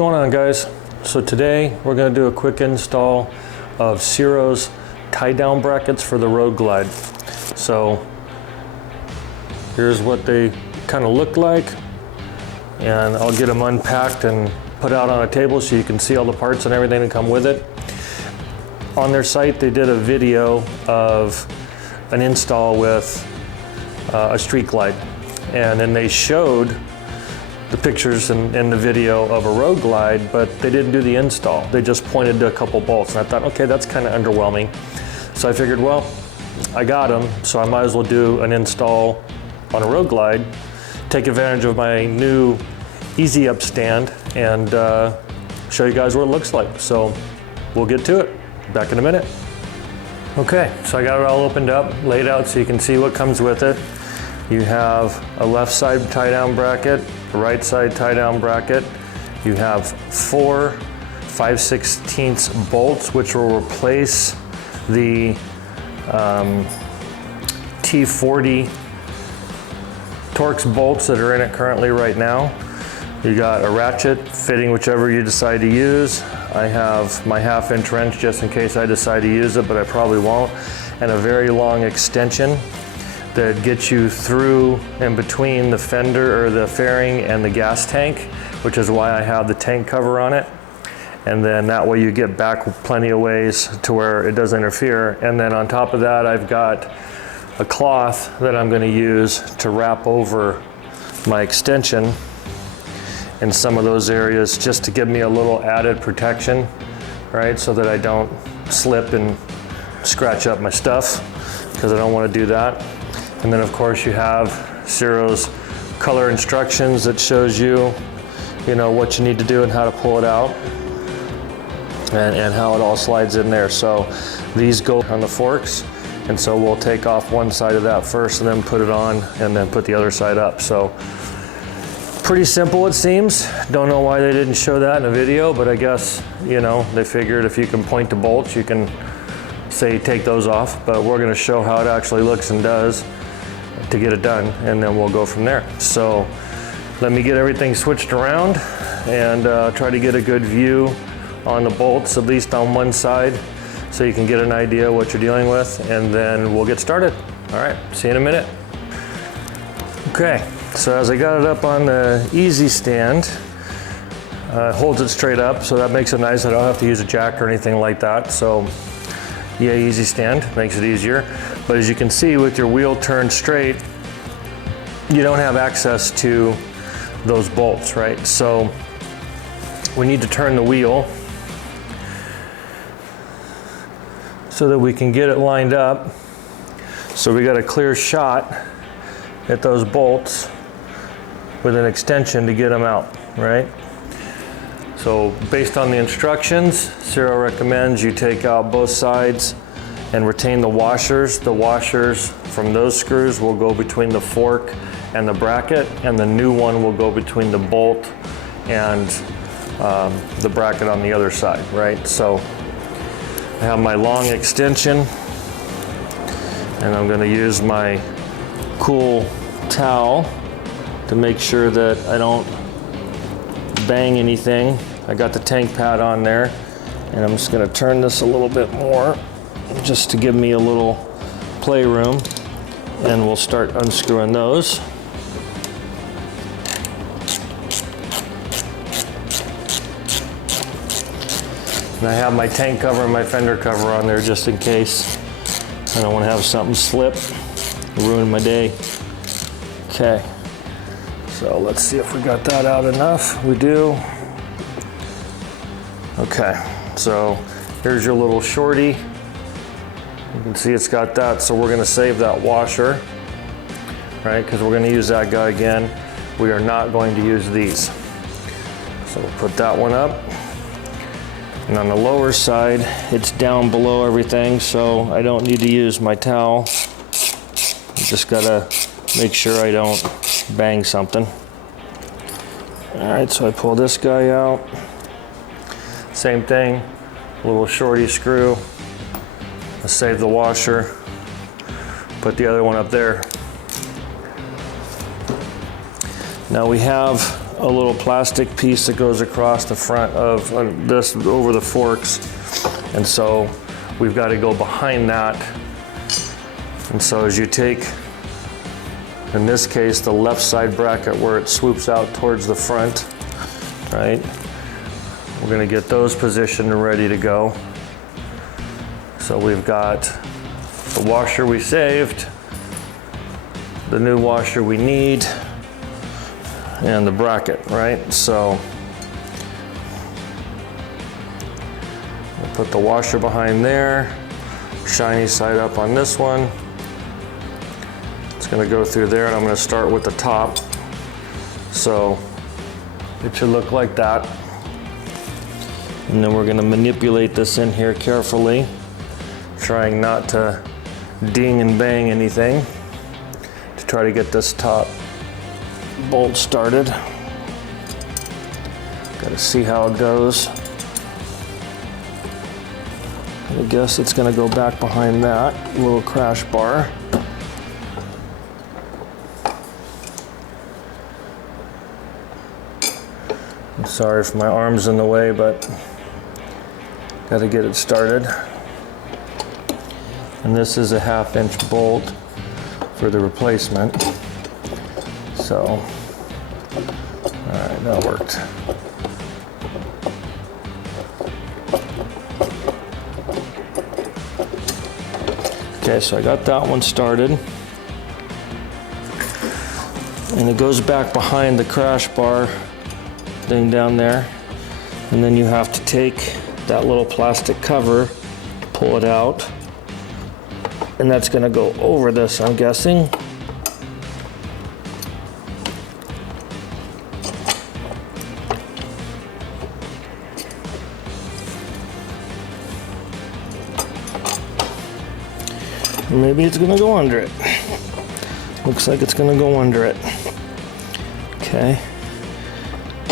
going on, guys? So today we're going to do a quick install of Ciro's tie down brackets for the Road Glide. So here's what they kind of look like, and I'll get them unpacked and put out on a table so you can see all the parts and everything that come with it. On their site they did a video of an install with a street glide, and then they showed the pictures and the video of a Road Glide, but they didn't do the install. They just pointed to a couple bolts, and I thought, okay, that's kind of underwhelming. So I figured, well, I got them, so I might as well do an install on a Road Glide, take advantage of my new Easy Up stand, and show you guys what it looks like. So we'll get to it. Back in a minute. Okay, so I got it all opened up, laid out so you can see what comes with it. You have a left side tie down bracket, a right side tie down bracket. You have 4 5/16 bolts, which will replace the T40 Torx bolts that are in it currently right now. You got a ratchet fitting whichever you decide to use. I have my 1/2-inch wrench just in case I decide to use it, but I probably won't. And a very long extension that gets you through and between the fender or the fairing and the gas tank, which is why I have the tank cover on it. And then that way you get back plenty of ways to where it doesn't interfere. And then on top of that, I've got a cloth that I'm going to use to wrap over my extension in some of those areas, just to give me a little added protection, right? So that I don't slip and scratch up my stuff, because I don't want to do that. And then of course you have Ciro's color instructions that shows you, what you need to do and how to pull it out, and how it all slides in there. So these go on the forks, and so we'll take off one side of that first and then put it on and then put the other side up. So pretty simple, it seems. Don't know why they didn't show that in a video, but I guess, they figured if you can point to bolts, you can say take those off. But we're going to show how it actually looks and does to get it done, and then we'll go from there. So let me get everything switched around and try to get a good view on the bolts, at least on one side, so you can get an idea what you're dealing with, and then we'll get started. All right, see you in a minute. Okay. So as I got it up on the easy stand, it holds it straight up, so that makes it nice. I don't have to use a jack or anything like that. So yeah, easy stand makes it easier. But as you can see, with your wheel turned straight, you don't have access to those bolts, right? So we need to turn the wheel so that we can get it lined up. So we got a clear shot at those bolts with an extension to get them out, right? So based on the instructions, Ciro recommends you take out both sides and retain the washers. The washers from those screws will go between the fork and the bracket, and the new one will go between the bolt and the bracket on the other side, right? So I have my long extension, and I'm gonna use my cool towel to make sure that I don't bang anything. I got the tank pad on there, and I'm just going to turn this a little bit more just to give me a little play room, and we'll start unscrewing those. And I have my tank cover and my fender cover on there just in case I don't want to have something slip, ruin my day. Okay, so let's see if we got that out enough. We do. Okay, so here's your little shorty. You can see it's got that, so we're going to save that washer, right? Because we're going to use that guy again. We are not going to use these. So we'll put that one up. And on the lower side, it's down below everything, so I don't need to use my towel. Just gotta make sure I don't bang something. All right, so I pull this guy out. Same thing, a little shorty screw. I save the washer, put the other one up there. Now we have a little plastic piece that goes across the front of this over the forks. And so we've got to go behind that. And so as you take, in this case, the left side bracket where it swoops out towards the front, right? We're gonna get those positioned and ready to go. So we've got the washer we saved, the new washer we need, and the bracket, right? So we'll put the washer behind there, shiny side up on this one. It's gonna go through there, and I'm gonna start with the top. So it should look like that. And then we're gonna manipulate this in here carefully, trying not to ding and bang anything, to try to get this top bolt started. Gotta see how it goes. I guess it's gonna go back behind that little crash bar. I'm sorry if my arm's in the way, but gotta get it started. And this is a 1/2-inch bolt for the replacement. So, all right, that worked. Okay, so I got that one started. And it goes back behind the crash bar thing down there. And then you have to take that little plastic cover, pull it out. And that's gonna go over this, I'm guessing. Maybe it's gonna go under it. Looks like it's gonna go under it. Okay.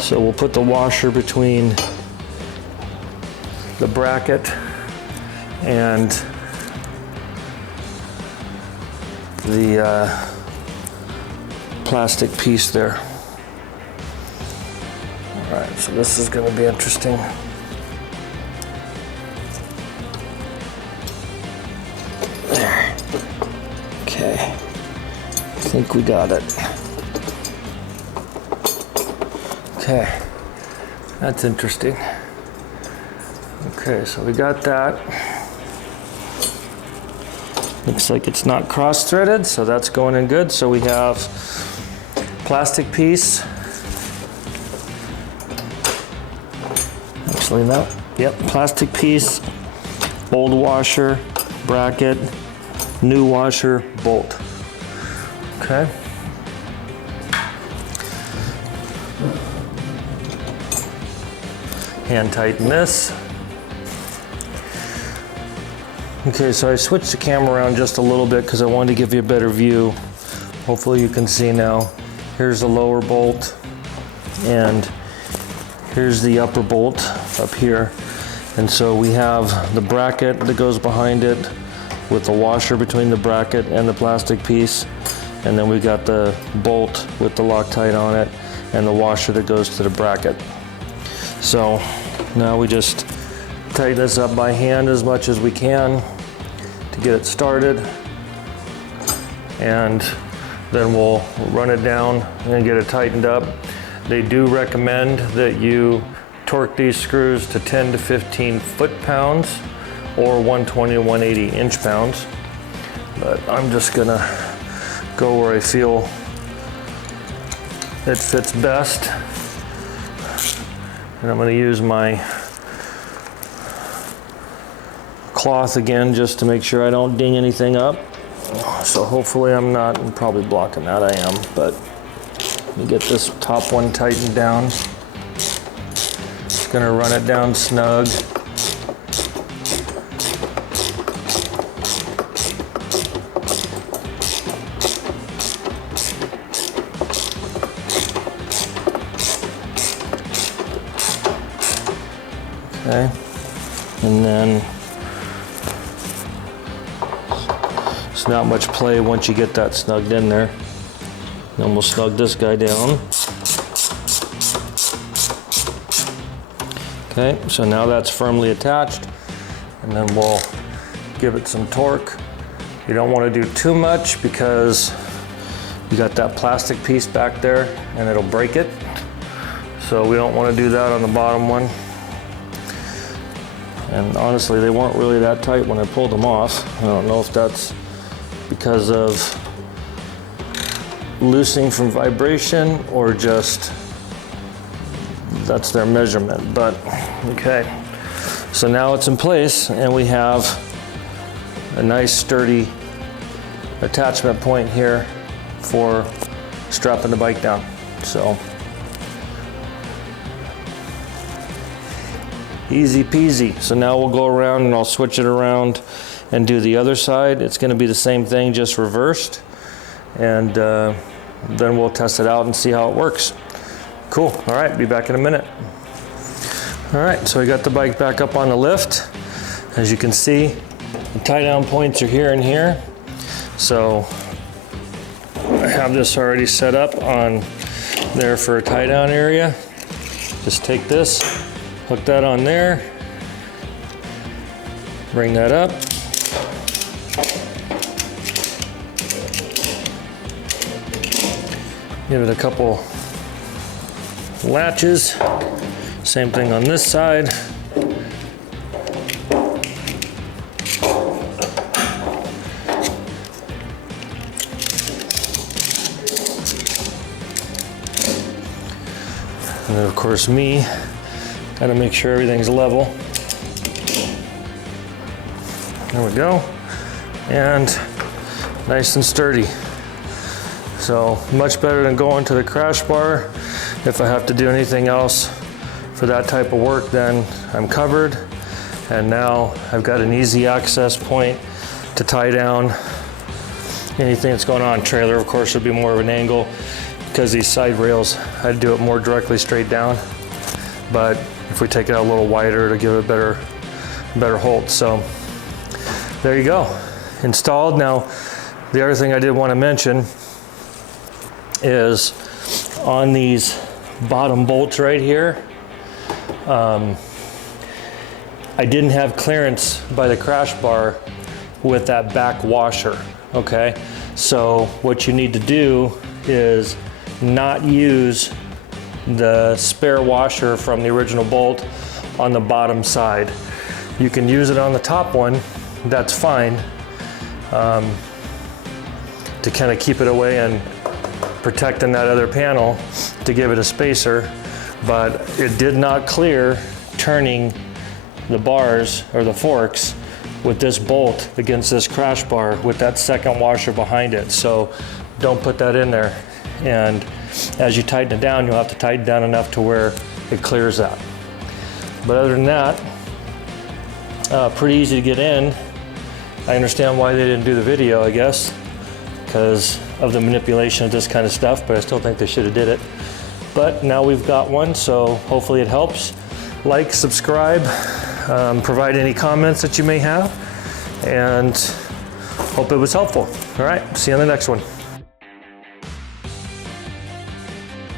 So we'll put the washer between the bracket and the plastic piece there. All right, so this is gonna be interesting. There. Okay, I think we got it. Okay, that's interesting. Okay, so we got that. Looks like it's not cross-threaded, so that's going in good. So we have plastic piece. Actually, no. Yep, plastic piece, old washer, bracket, new washer, bolt. Okay. Hand tighten this. Okay, so I switched the camera around just a little bit because I wanted to give you a better view. Hopefully you can see now. Here's the lower bolt, and here's the upper bolt up here. And so we have the bracket that goes behind it with the washer between the bracket and the plastic piece. And then we got the bolt with the Loctite on it and the washer that goes to the bracket. So now we just tighten this up by hand as much as we can to get it started, and then we'll run it down and get it tightened up. They do recommend that you torque these screws to 10 to 15 foot-pounds or 120 to 180 inch-pounds, but I'm just gonna go where I feel it fits best, and I'm gonna use my cloth again just to make sure I don't ding anything up. So hopefully I'm not, I'm probably blocking that, I am, but let me get this top one tightened down. Just gonna run it down snug. Okay, and then it's not much play once you get that snugged in there. Then we'll snug this guy down. Okay, so now that's firmly attached, and then we'll give it some torque. You don't want to do too much because you got that plastic piece back there and it'll break it. So we don't want to do that on the bottom one. And honestly, they weren't really that tight when I pulled them off. I don't know if that's because of loosening from vibration or just that's their measurement, but okay. So now it's in place and we have a nice sturdy attachment point here for strapping the bike down. So easy peasy. So now we'll go around and I'll switch it around and do the other side. It's going to be the same thing, just reversed, and then we'll test it out and see how it works. Cool. All right, be back in a minute. All right, so we got the bike back up on the lift. As you can see, the tie down points are here and here. So I have this already set up on there for a tie down area. Just take this, hook that on there, bring that up. Give it a couple latches. Same thing on this side. And then of course me, gotta make sure everything's level. There we go. And nice and sturdy. So much better than going to the crash bar. If I have to do anything else for that type of work, then I'm covered. And now I've got an easy access point to tie down anything that's going on. Trailer, of course, would be more of an angle because these side rails, I'd do it more directly straight down. But if we take it out a little wider to give it a better hold. So there you go, installed. Now, the other thing I did want to mention is on these bottom bolts right here, I didn't have clearance by the crash bar with that back washer, okay? So what you need to do is not use the spare washer from the original bolt on the bottom side. You can use it on the top one, that's fine, to kind of keep it away and protecting that other panel to give it a spacer, but it did not clear turning the bars or the forks with this bolt against this crash bar with that second washer behind it. So don't put that in there. And as you tighten it down, you'll have to tighten down enough to where it clears that. But other than that, pretty easy to get in. I understand why they didn't do the video, I guess, because of the manipulation of this kind of stuff, but I still think they should have did it. But now we've got one, so hopefully it helps. Like, subscribe, provide any comments that you may have, and hope it was helpful. All right, see you on the next one.